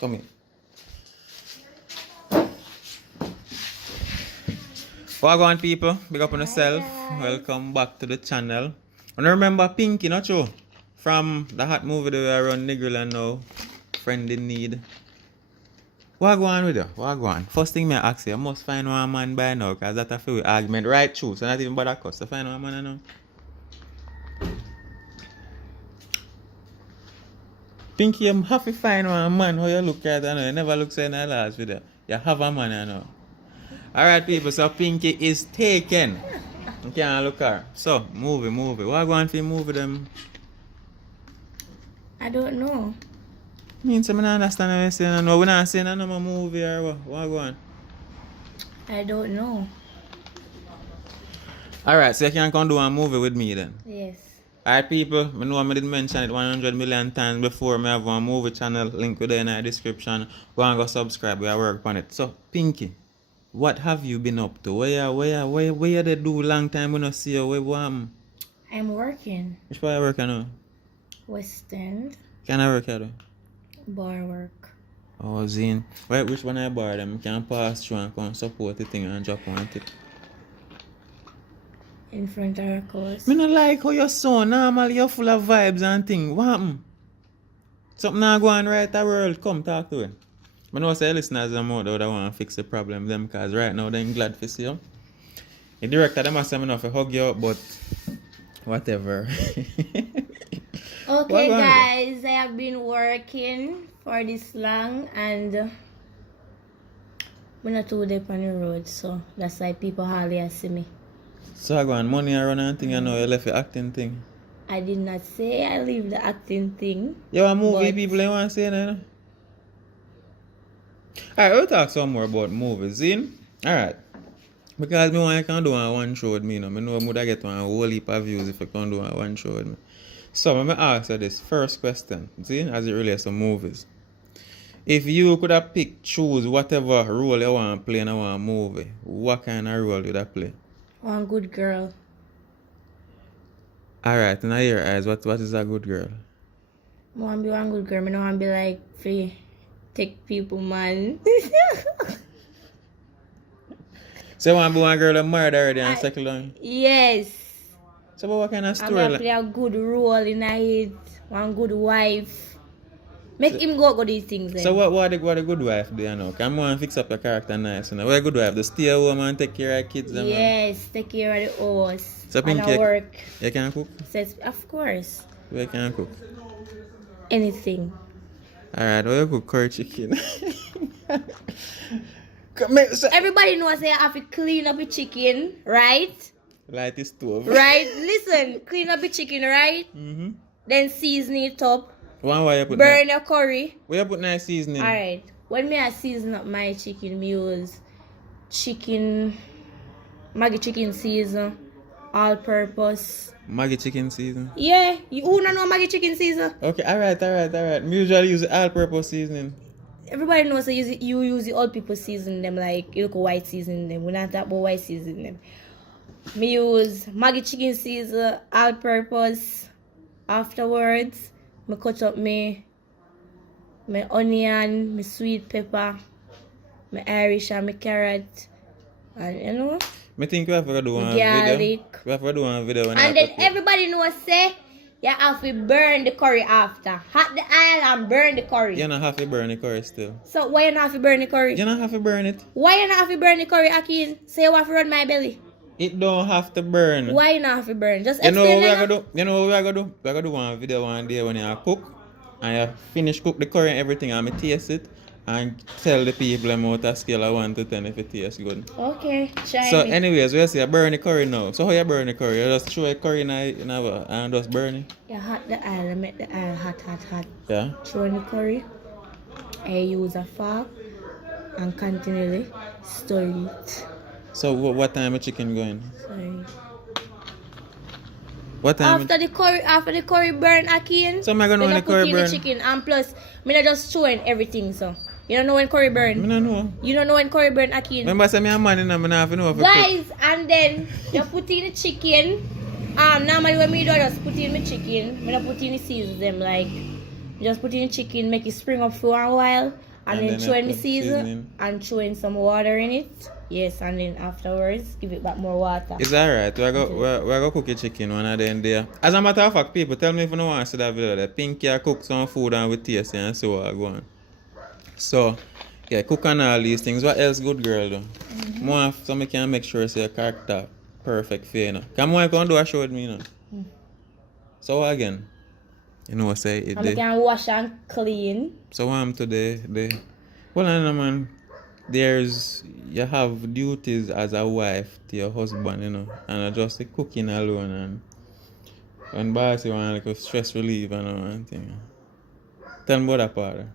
Come here. Wagwan people, big up on yourself. Welcome back to the channel. And remember Pinky, not you? From the hot movie that we are on Niggerland now. Friend in need. Wagwan with you? Wagwan. First thing me ask you, I must find one man by now, because that's a few argument right through. So not even bother cost to find one man I know. Pinky, you have to find one man. How you look at it, I know. You never look so in the last video. You have a man, I know. Alright people, so Pinky is taken. You can't look her. So, movie. What going for movie them? I don't know. Means I don't understand what you're saying. No, we're not saying no more movie or what. What going? I don't know. Alright, so you can come do a movie with me then. Yes. Alright people, I know I didn't mention it 100 million times before. I have one movie channel, link with it in the description. Go and go subscribe, we work on it. So, Pinky, what have you been up to? Where you they do long time we not see you? Where I'm working. Which part you working on? West End. Can I work at it? Bar work. Oh, Zine. Wait, which one I bar them? Can pass through and come support the thing and drop one tip. In front of our course. Me not like how you're so normal, you're full of vibes and things. What happened? Something not going right the world. Come talk to him. I know say listeners them out there that want to fix the problem them because right now they're glad to see you. The director them must say enough to hug you up, but whatever. Okay guys, I have been working for this long and I'm not too deep on the road, so that's why people hardly see me. So I go on money around and thing, you know, you left the acting thing. I did not say I leave the acting thing. You want movie people you want to say that? Alright, we'll talk some more about movies, see? Alright. Because me want you can do one show with me, you know. I know I would get one whole heap of views if you can do one show with me. So I'm going to ask you this first question, see, as it relates to movies. If you could have picked, choose whatever role you want to play in one movie, what kind of role would you play? One good girl. Alright, in your eyes, what is a good girl? I want to be one good girl. I don't want to be like, free. Take people, man. So you want to be one girl that married already and settled down? Yes. So what kind of story? I'm going to play a good role in it. One good wife. Make him go these things then. So what a good wife do you know? Can you fix up your character nice? You know? What a good wife? To stay at home and take care of kids? Yes, take care of the house. So and I work. You can cook? Says, of course. You can cook? Anything. Alright, well, you cook curry chicken. Everybody knows I have to clean up the chicken, right? Light the stove. Right? Listen, clean up the chicken, right? Mm-hmm. Then season it up. Why you put burn your curry. Where you put nice seasoning? Alright. When me I season up my chicken, me use chicken, Maggi chicken season, all purpose. Maggi chicken season? Yeah. You who don't know Maggi chicken season? Okay, alright. Me usually use all-purpose seasoning. Everybody knows that you use the old people season them, like you look white season them. We're not that about white season them. Me use Maggi chicken season, all purpose. Afterwards, me cut up my onion, my sweet pepper, my Irish and my carrot, and you know. I think we have to do one garlic. video. We have to do one video. And then everybody knows say you have to burn the curry after. Hot the oil and burn the curry. You don't have to burn the curry still. So why you not have to burn the curry? You don't have to burn it. Why you not have to burn the curry, Ackeen? Say you have to run my belly. It don't have to burn. Why you not have to burn? Just You know explain what we are it. gonna do? You know what we are gonna do? We are gonna do one video one day when you cook and you finish cook the curry and everything and I taste it and tell the people about a scale of 1 to 10 if it tastes good. Okay, try So me. anyways, we see you burn the curry now. So how you burn the curry? You just throw a curry in and just burn it? You hot the oil and make the oil hot. Yeah. Throw in the curry. I use a fork and continually stir it. So what time the chicken going? Sorry. What time? After the curry burn, Ackeen. So am I gonna know when the curry put in burn? the chicken and plus me not just throwing everything so. You don't know when curry burn? I don't know. You don't know when curry burn, Ackeen? Remember I said me a man and I don't know if Guys, and then you put in the chicken. Normally when me do I just put in my chicken, I don't put in the season them like Just put in chicken, make it spring up for a while, and then throw in the season and throw in some water in it. Yes, and then afterwards give it back more water. It's alright. We're going to cook a chicken one of them there. As a matter of fact, people, tell me if you don't want to see that video. Pinky cook some food and we taste it and see what I go on. So, yeah, cook on all these things. What else good girl do? More so I can make sure say a character perfect for you know. Come on, can do a show with me you know. So again, you know say it. And I can wash and clean. So today well I know man. You have duties as a wife to your husband, you know, and just the cooking alone and when boss you want like a stress relief and all that thing. Tell me about that part.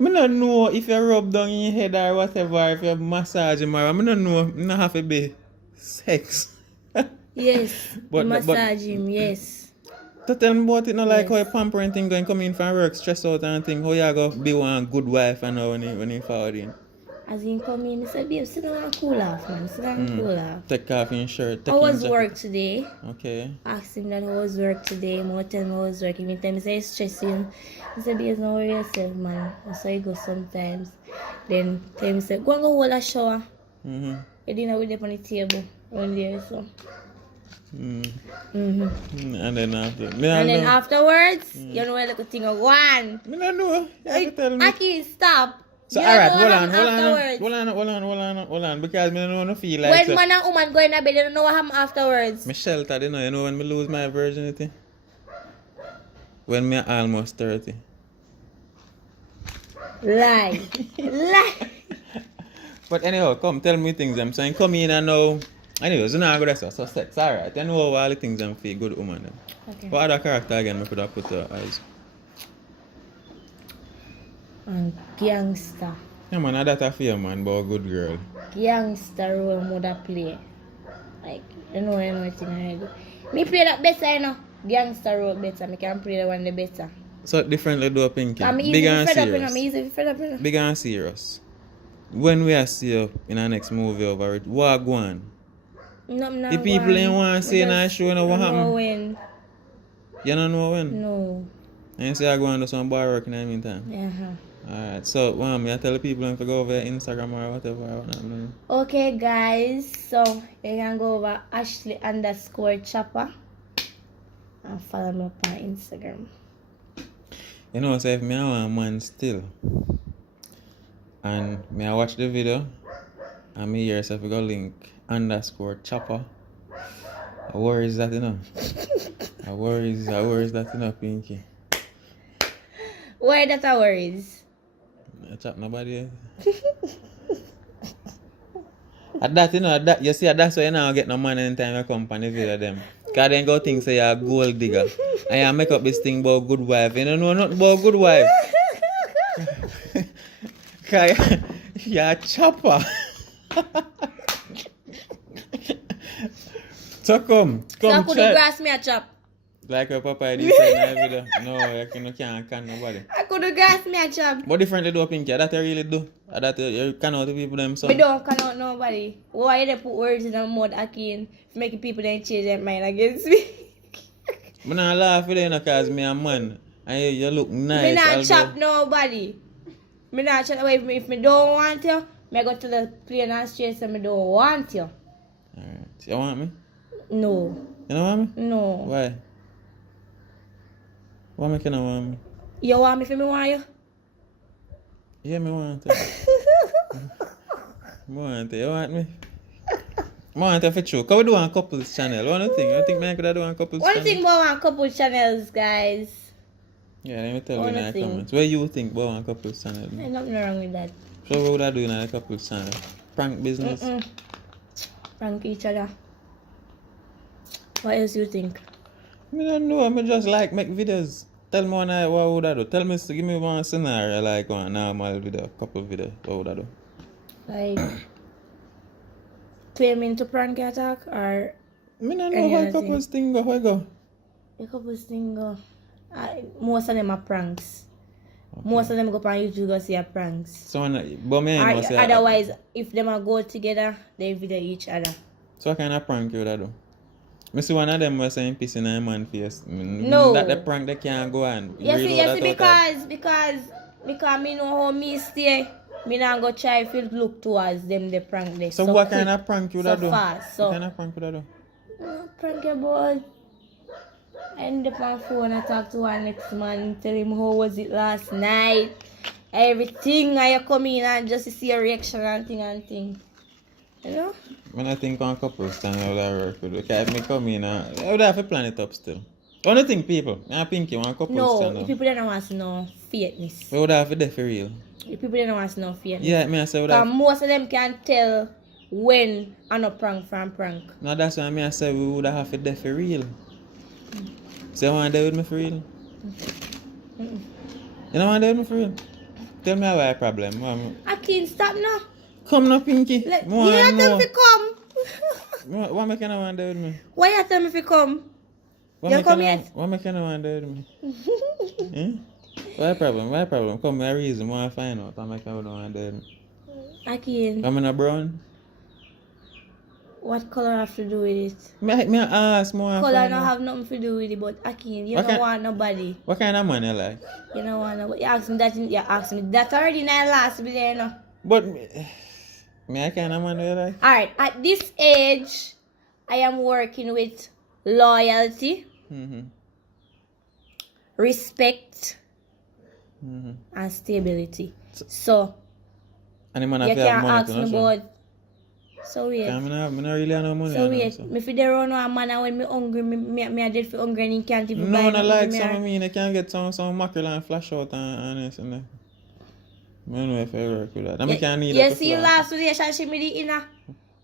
I don't know if you rub down in your head or whatever, if you massage him or I don't know, it don't have to be sex. Yes, massage him, yes. To tell me about it, not like how a pampering thing going come in from work, stress out and thing, how you go be one good wife and all when he forward in. As he come in, he said, babe, sit down and cool off, man. Sit down and cool off. Take off your shirt. How was work today? Okay. Ask him that how was work today. More tell me how was work. Even time he say he's stressing. He said, babe, don't worry yourself, man. That's how it goes sometimes. Then tell him, say, go and go hold a shower. Mm-hmm. Your dinner will be on the table around there, so. And then afterwards, you know where the thing of one. I don't know. You have to tell me. Ackeen, stop. So alright, hold on, because I don't want to feel like when man and woman go in a bed, they don't know what happened afterwards. Me sheltered, you know when me lose my virginity? When me almost 30. Lie. But anyhow, come tell me things I'm saying. Come in and now. Anyways, you know I go there, so sex, alright. You know all the things I'm feel good woman then. Okay. What other character again we could have put as? And gangster. Yeah man, that's a fear man, but a good girl. Gangster role mother play. Like, you know everything I do. Me play that better, you know. Gangster role better. Me can play the one the better. So differently do a Pinky. I'm Big and serious. Big and serious. When we are see you in our next movie over it, what go on? No, the people ain't want to see in our show, you know what happened? When. You don't know when? No. And you say I go on to some bar work in the meantime? Uh-huh. Alright, so me I tell the people if you go over Instagram or whatever. Okay guys, so you can go over Ashley_Chopper and follow me up on Instagram. You know, so if me I want a man still and me I watch the video and me hear so if you go link _Chopper. I worries that you know. I worries that you know, Pinky. Why that I worries? I chop nobody. At that, you know, you see, that's why you now get no money anytime you come on the video them. Because then go think say you're a gold digger. And you make up this thing about good wife. You don't know nothing about good wife. Because you're a chopper. So come so could you grass me a chop? Like your papa did say in the video. No, you can't nobody. I could have grass me a chop. What differently do Pinky? That you really do? That you can out the people them so. We don't can out nobody. Why they put words in the mouth Ackeen making people then change their mind against me? I'm not laughing at you because me a man. And you look nice. Me not chop nobody. Me not chop away if me don't want you. Me go to the plain and straight so me don't want you. Alright. You want me? No. You don't want me? No. Why? Why make you not want me? You want me for me want you? Yeah, me want you. Me want you. You want me? I want you for true. Can we do a couples channel? What do you think? You think I could do a couples channel? One thing about one couple channels, guys. Yeah, let me tell you in the comments. What you think about one couples channel? There's nothing wrong with that. So what would I do in a couples channel? Prank business? Prank each other. What else you think? I don't know. I just like make videos. Tell me what would I do? Tell me, give me one scenario like one normal video, couple video. What would I do? Like claiming to prank attack or I don't know how couples thing go. How it go? The couples thing go. Most of them are pranks. Okay. Most of them go on YouTube go see a pranks. So but me otherwise if them are go together, they video each other. So what kind of prank you would I do? Me see one of them was saying piss in a man face. No. That the prank they can't go on. Yes, Real yes, that out because me know how me stay. Me not go try to look towards them the prank they so what quick, kind of prank you so do? fast. So What kind of prank you do? prank your boy. I end up on phone. I talk to our next man, tell him how was it last night. Everything I come in and just to see a reaction and thing. You know? When I think on couples time I would have work with. Okay, if me come in I would have to plan it up still. Only thing people, I think you want couples No, stand the up. people that don't want to know fakeness. We would have to do for real. The people that don't want to know fakeness. Yeah, me I say would Because have. most of them can tell when I'm not prank from prank. No, that's why me I say we would have to do for real. So you want to do with me for real? Mm-mm. You don't want to do with me for real? Tell me why problem. Ackeen, stop now. Come now, Pinky. You Like, not tell me to come. What make you not want to do with me? Why you tell me to come? What You make come you yet? not- What make you not want to do with me? Why problem? Why problem? Come, my reason. I want to find out. I make you don't want to do with me. Ackeen, I'm in a brown. what color have to do with it? Me ask more. Color don't have nothing to do with it, but Ackeen, you What don't kind- want nobody. What kind of man you like? You don't want nobody. You ask me that already not last be there now. But me I kind of man you like? Alright, at this age, I am working with loyalty, respect, and stability. So And the man you have to have can't money ask too, me no, so? about. So weird. I don't really have no money. So you know, wait, so. me fi there run one man and when me hungry, me I dead for hungry and he can't even buy No, not nothing like for me. some of me. They can get some mackerel and flash out and this and that. I don't know if I work with that. I can need You up to see flash. last relationship me the inner.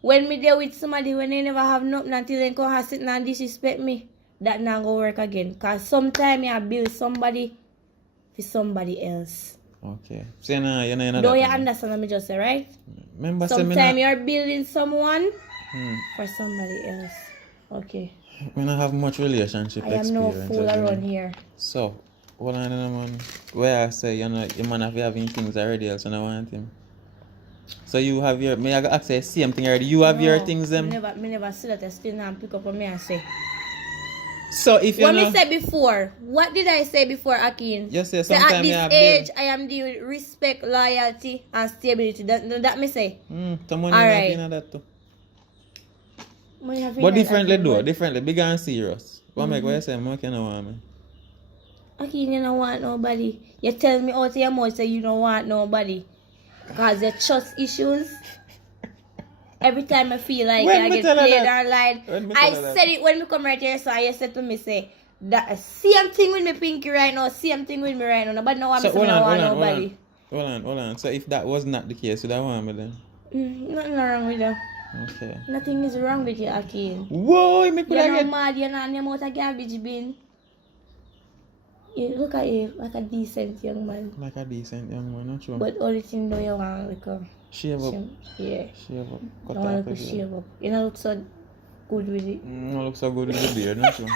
When me there with somebody when they never have nothing until they come and sit and disrespect me, that not go work again. Cause sometimes I build somebody for somebody else. Okay. So you know Don't you that, understand what me just say, right? Remember say me Sometimes not, you're building someone for somebody else. Okay. me not have much relationship I am no experience. fool as you know. around here. So, what I know, man, where I say, you know, you man have having things already else and I want him. So you have your, me I got access same thing already. You have your things them. Me never see that I still not pick up on me and say. So if you What know, me said before? What did I say before, Ackeen? you say Say at sometimes you this have age, I am dealing with respect, loyalty, and stability. That me say. someone Alright. you know that too. Money have But been differently like that, though, but- differently, big and serious. What make what you say, more can I want me? Ackeen, you don't want nobody. You tell me out of your mouth say you don't want nobody. Because you trust issues. Every time I feel like When I me get tell her played that? or lied, When me I tell her that? said it when we come right here, so I said to me, say, that same thing with me Pinky right now, same thing with me right now. Nobody know what So me say, I don't want nobody. hold on. So if that was not the case, would I want me then? Nothing wrong with you. Okay. Nothing is wrong with you, Ackeen. Whoa, me could You're not get. mad, you're not name out a garbage bin. You look at you like a decent young man. Like a decent young man, not true. But only thing though you want like a Shave up, yeah. shave up, I cut want off to again. shave up. You know look so good with it. No look so good with the beard, not true.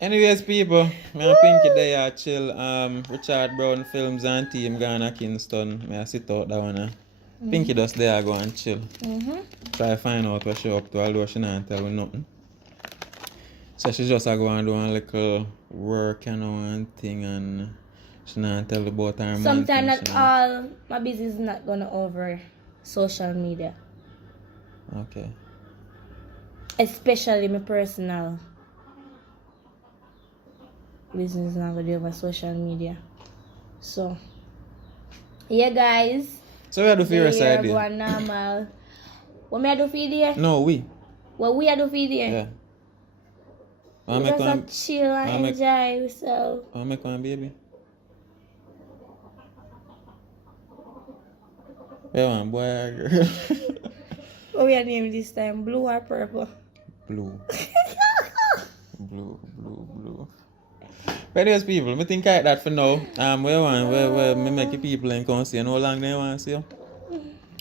Anyways, people, me and Pinky there chill. Richard Brown Films and team gone to Kingston. Me I sit out that one. Pinky just there go and chill. Try to find out what she up to, although she not tell me nothing. So she just a go and do a little work and one thing and she not tell about her man. Sometimes thing, not she all my business is not gonna over social media. Okay. Especially my personal business is not gonna be over social media. So yeah guys. So we do for your side Go there? normal. What me I do for you there? No, we. What we I do for you there? Yeah. I We make just one. a chill and I make- enjoy yourself. I make one baby. Where one boy or girl? What we are name this time? Blue or purple? Blue. Blue. But anyways, people, me think like that for now. Where me make the people in come see how long they want to see you.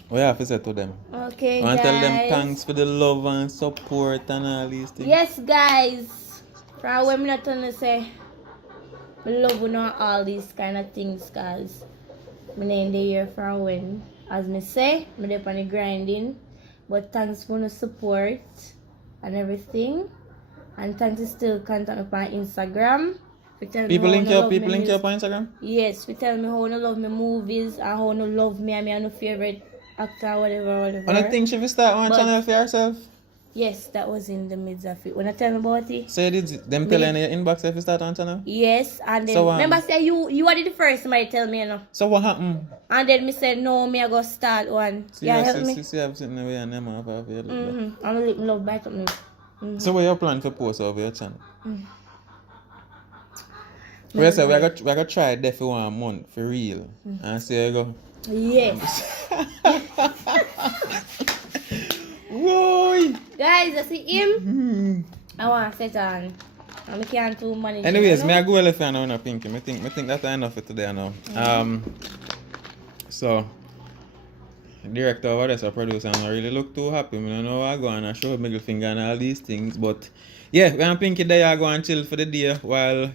We have to say to them. Okay, I want guys. to tell them thanks for the love and support and all these things. Yes, guys. From when me not gonna say, I love you know all these kind of things, cause me not in the year from when, as me say, me dey on the grinding. But thanks for the support. and everything. And thanks to still contact me on Instagram. People link you up on Instagram? Yes, we tell me how you love me movies and how you love me and me and your favorite actor, whatever. And I think she will start one channel for herself. Yes, that was in the midst of it. When I tell me about it. So you did them tell in your inbox if you start on channel? Yes, and then remember say you are the first somebody tell me, you know. So what happened? And then me said no, me I go start one. Help me. See I'm sitting away and them off of your I'm gonna let me love bite up me. So what you plan to post over your channel? We say we're gonna try it there for 1 month for real. And see how you go. Yes. Whoa! Guys, I see him. I want to set on. I can't do manage. Anyways, me I go well if I know no Pinky. I think that's enough for today now. So director over there, so producer, I really look too happy. I don't know how I go and I show middle finger and all these things. But yeah, when Pinky there I go and chill for the day while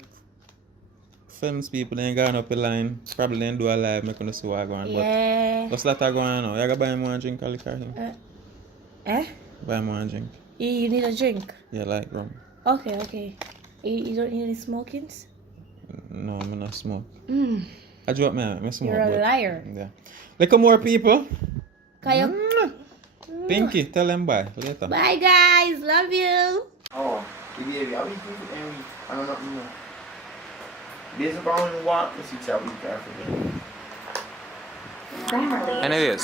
films people ain't gone up the line. Probably then do a live, make us see what I go on. Yeah. But what's that going on now? You gotta buy more drink or liquor here? Buy more drink. You need a drink? Yeah, like rum. Okay. You don't need any smokings? No, I'm not smoke. I drop me smoke. You're a liar. Yeah. Look more people. Pinky, tell them bye. Later. Bye guys, love you. Oh, baby, I'll be every I don't know. There's about what the 6 hours after. Anyways,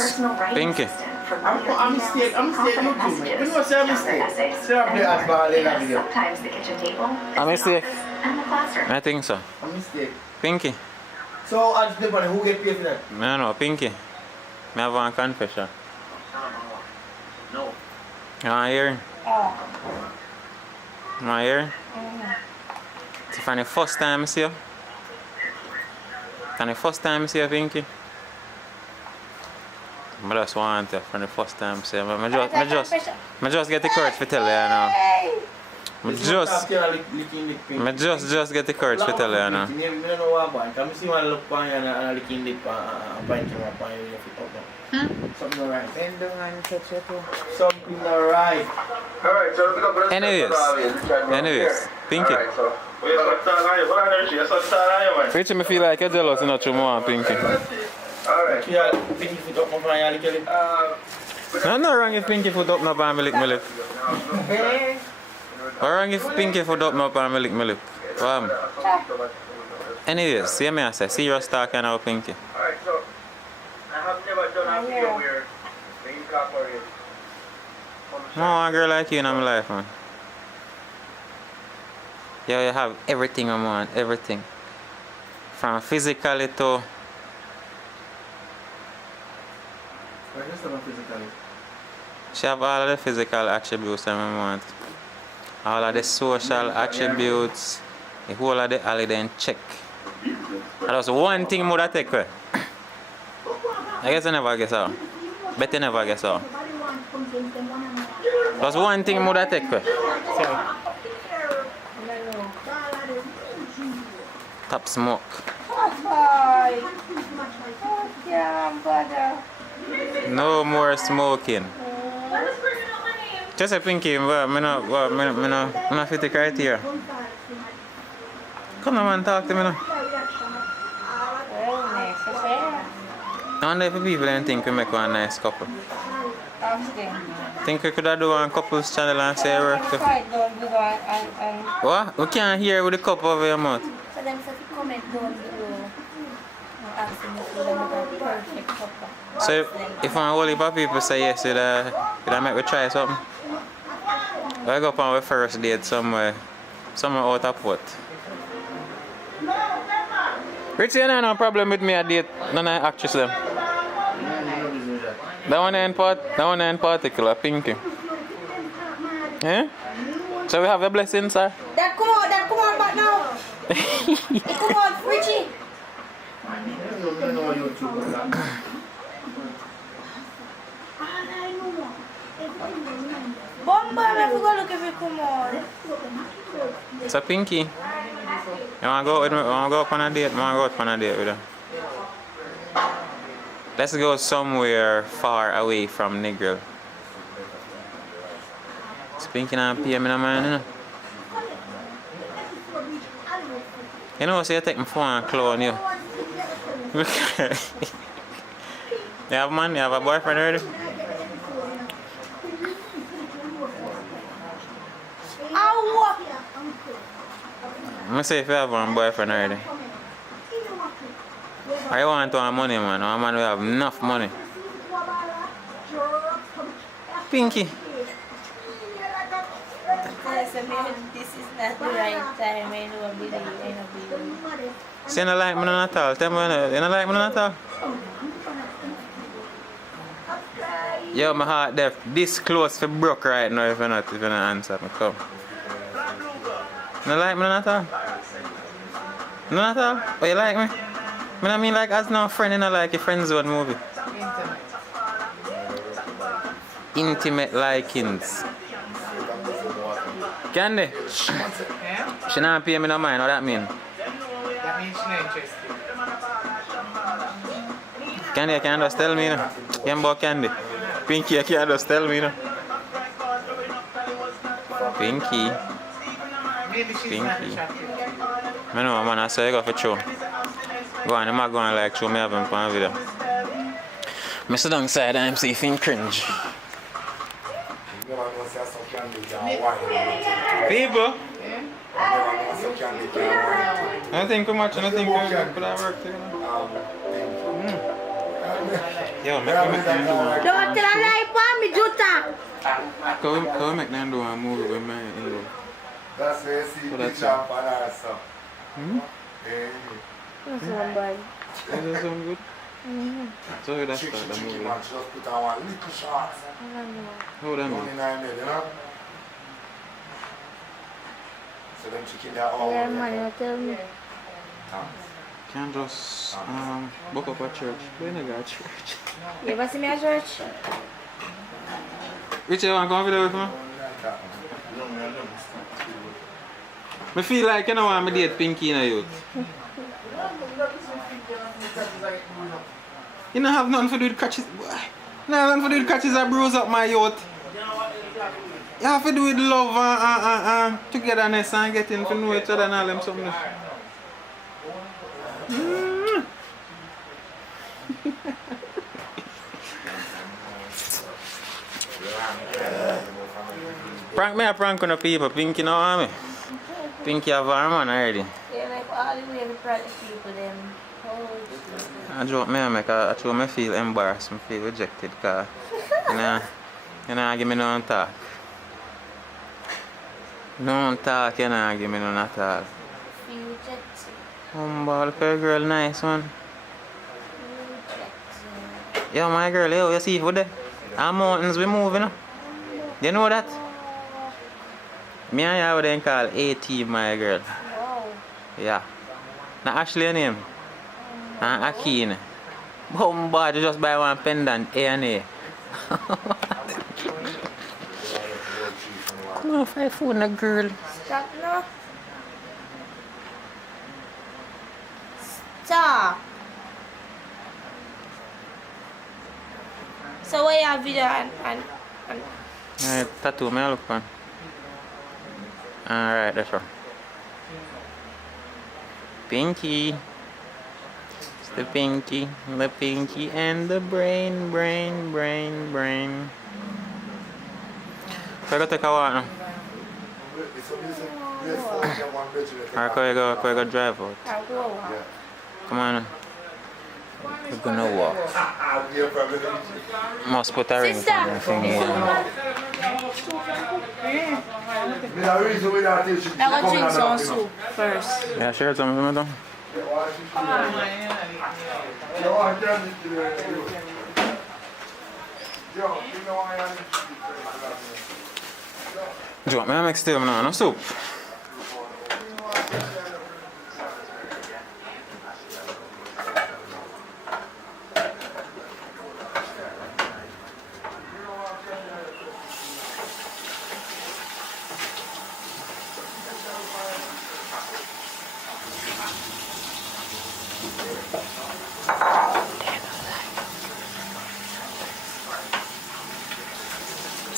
Pinky. I'm scared YouTube, man. You know what's a mistake? Sometimes the kitchen table. A mistake? And the classroom. I think so. A mistake. Pinky. So, I just depend who get paid for that? No, Pinky. I have one confession. No. You want to hear? You want to hear? It's for the first time I see you. And the first time I see you, Pinky. I just want to, from the first time I see you. I just get the courage to tell you now. I just get the courage to tell you now. I don't know what about it. I'm seeing one look on you and licking lip and biting up on you. Something alright. Something alright. Alright, so we got Anyways, Pinky. Alright, so. Richie, me feel like you're jealous, you know, too more, Pinky. Alright. Yeah, Pinky foot up my eye, lick lip. No wrong if Pinky foot up no and me lick my lip. Or wrong if Pinky foot up no and me lick my lip. Anyways, see me I say, serious talking now, Pinky. Alright, so. I have never done a video where they incorporate. No, a girl like you in my life, man. Yeah, you have everything I want, everything. From physically to... She have all of the physical attributes I want. All of the social attributes, the whole of the holiday in check. And that's one thing more that take away. I guess I never guess out. Bet you never guess out. That's one thing more that take away. Top smoke. No more smoking. Just a Pinky, I'm not fit the criteria. Come on, man, talk to me now. I wonder if people don't think we make one nice couple. Think we could have do one couple's channel and say work too. What? We can't hear with the cup over your mouth. So then if you comment down below, asking if you have a perfect couple. So if one whole heap of people say yes, would I make we try something? I go up on our first date somewhere out of port. Richie, you know no problem with me a date, none of the actress them. That one in particular, Pinky. Eh? So we have a blessing, sir? That come on back now. Come on, Richie. Bomba, I forgot look if you come on. So Pinky, you wanna go with me? Wanna go up on a date? Wanna go out on a date with her? Let's go somewhere far away from Negril. Spinking and pay me no mind, you know. You know, so you take my phone and clone you. You have man? You have a boyfriend already? I'm gonna say if you have one boyfriend already. I want to have money, man. A man will have enough money. Pinky. This is not the right time. I know I'm really. So you don't like me none at all? Tell me you don't like me none at all? Yo, my heart deaf. This close for broke right now if you not answer me. Come. You don't like me none at all? None at all? Oh, you like me? I mean like as no friend, you know like a friend zone movie. Intimate likings. Candy? She not pay me no mind, what that mean? That means she's not interested. Candy, you can't just tell me, you know. You about Candy. Pinky, you can't just tell me, you know. Pinky. Maybe she's not attractive. I know, man, I saw you go for show. Go on, I'm not going to like show me having fun video. I sit down side and I'm seeing cringe. People? I think too much, I think we put our work together. Yo, make them do one. Don't tell a lie for me, Jutta. Can we make them do a movie with my in-law? That's where you see So that's picture of another stuff. Hmm? That's one bad. Is that sound good? So that's Chicken, the chicken, movie. man. She just put on one little shot. How that Only mean? 9 minutes, you know? So them chicken, they're all Yeah, over man, there. you tell me. Can't just book up a church. We don't got a church. You ever see me at church? Which you want to come video with me? I feel like you know I'm a date Pinky in a youth. You don't have nothing to do with catches. You don't have nothing to do with catches that bruise up my youth. You have to do with love and togetherness and getting to know each other and all them something. Prank me a prank on the people. Pinky know what I mean? Pinky have a man already. Yeah, like all the way we practice people, them. I joke me, I show me feel embarrassed, I feel rejected because you know, give me no talk. No talk, you know, give me none at all. You rejected. Look at your girl, nice one. Yo, my girl, yo, you see if we're there? Our mountains we move, you know. You know that? Me and you have them call A-Team, my girl. Wow. Yeah. Now Ashley your name? And Ackeen. Bombard, you just buy one pendant, A&A. Come on, 5 food and a girl. Stop now. Stop. So what you have video and Alright, tattoo me look on. Alright, that's right. Pinky. It's the pinky and the brain. So I gotta take a walk now. Alright, can we go drive out? I'll go. Come on. We're gonna walk. Must put a ring Sister. on the thing. Yeah. I'm gonna drink some soup first. Yeah, share something with them. Do you want me to make still no soup?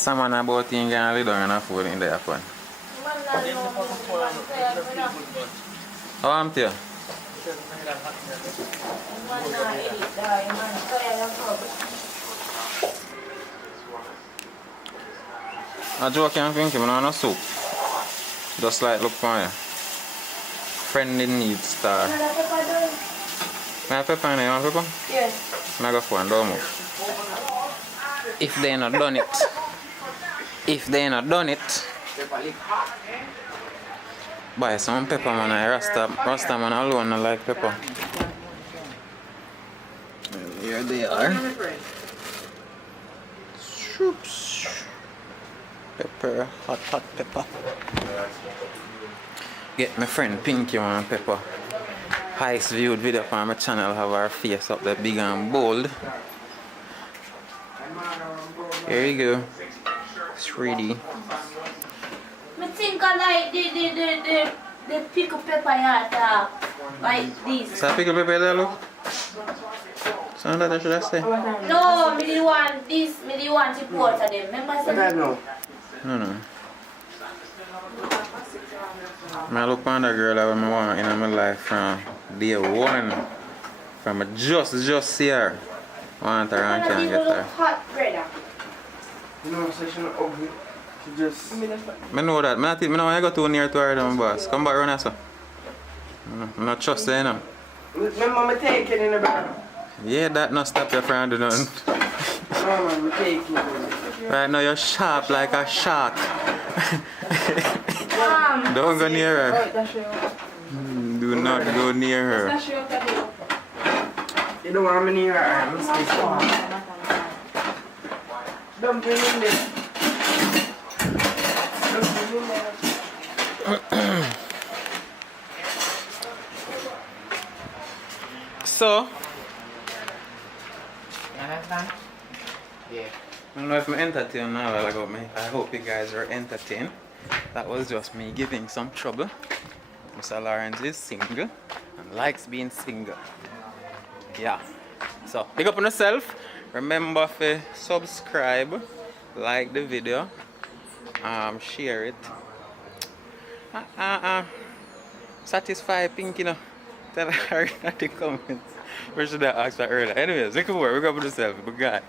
Someone about in and lay down and a food in there fun. How am you? I joke and think you want no soup. Just like look for you. Friend in need star. May I have pepper in there? You want pepper? Yes. I go for and don't move. If they not done it. If they not done it. Buy some pepper man. I Rasta man alone not like pepper. Well, here they are. Shoops. Pepper, hot pepper. Get my friend Pinky on pepper. Highest viewed video on my channel have our face up there big and bold. Here you go. It's 3D. I think I like the pickled pepper here, like this. Is that pickled pepper there, look? Sound like that should I say? No, me didn't want this, me didn't want to pour for them. Remember I said No. No. I look on the girl that I want in my life from day one. From just see her. I want her and can't get her. hot bread. You know, so she's not ugly. She just. I know that. I know I go too near to her, my boss. Come back around here, sir. I'm not trusting you know. Remember me taking in the bed? Yeah, that not stop you from doing nothing. No, man, me taking it. Right now you're sharp like a shark. Mom. Don't go near her. Do not go near her. You don't want me near her. I'm stay far. Don't bring in there. Don't bring in there. So, Yeah. I don't know if I'm entertained now. I hope you guys are entertained. That was just me giving some trouble. Mr. Lawrence is single and likes being single. Yeah. So, pick up on yourself. Remember to subscribe, like the video, share it. Satisfy Pinky, you know. Tell her in the comments. Where should I ask her earlier? Anyways, look forward. Pick up on yourself. Good guy.